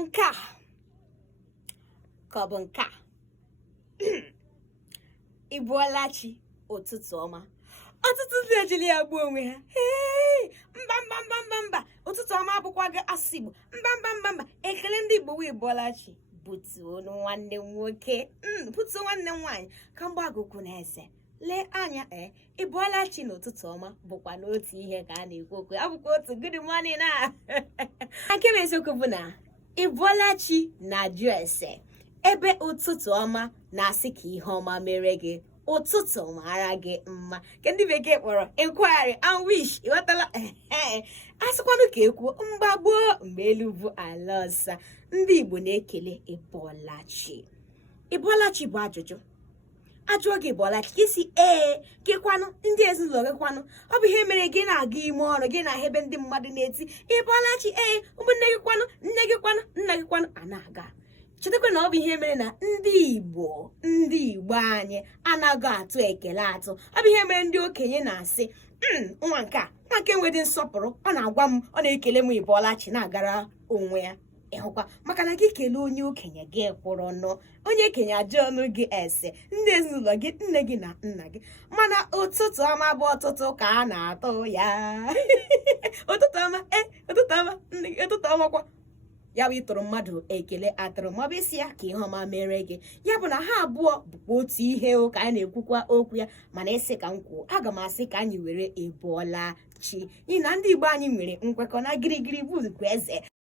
nke a ka ọ bụ nke a ị bụọla chi ụtụtụ ọma. Ọtụtụ ndị ejili ya gbuo onwe ha. Mba ụtụtụ ọma abụkwa gị asụsụ Igbo. Mba ekele ndị Igbo wee bụọla chi butuo nwanne m nwoke butuo nwanne m nwaanyị ka mgbagokwu na eze lee anya ị bụọla chi n'ụtụtụ ọma bụkwa n'otu ihe ka a na-ekwu okwu abụkwa otu good morning na nke bụ eziokwu bụ na ị bụọla chi na-ajụ ese ebe ụtụtụ ọma na-asị ka ihe ọma mere gị ụtụtụ mara gị mma nke ndị bekee kpọrọ inquiry and wish ịghọtala asịkwanụ ka ekwuo mgbagboo mgbe elu bụ ala ọsa ndị Igbo na-ekele ịbọlachi. Ịbọlachi bụ ajụjụ ajụọ gị ịbọlachi ka isi gị kwanụ ndị ezinụlọ gị kwanụ ọ bụ ihe mere gị na-aga ime ọrụ gị na ebe ndị mmadụ na-eti ịbọlachi ụmụnne gị kwanụ nne gị kwanụ nna gị kwanụ a na-aga. Chetakwa na ọ bụ ihe mere na ndị Igbo anyị anaghị atụ ekele atụ. Ọ bụ ihe mere ndị okenye na-asị nwa nke nwedị nsọpụrụ ọ na-agwa m ọ na-ekele m ịbọlachi na-agara onwe ya ịhụkwa maka na gị kelee onye okenye gị kwụrụ ọnụ onye okenye ajụ ọnụ gị ese ndị ezinụlọ gị nne gị na nna gị mana ụtụtụ ọma bụ ụtụtụ ka a na-atụ ya ụtụtụ ọma ụtụtụ ọma kwa ya bụ ịtụrụ mmadụ ekele atụrụ maọbụ isi ya ka ihe ọma mere gị ya bụ na ha abụọ bụkwa otu ihe ka a na-ekwukwa okwu ya mana isi ka m kwuo aga m asị ka anyị were ịbọọla chi n'ihi na ndị Igbo anyị nwere nkwekọ na girigiri bụ eze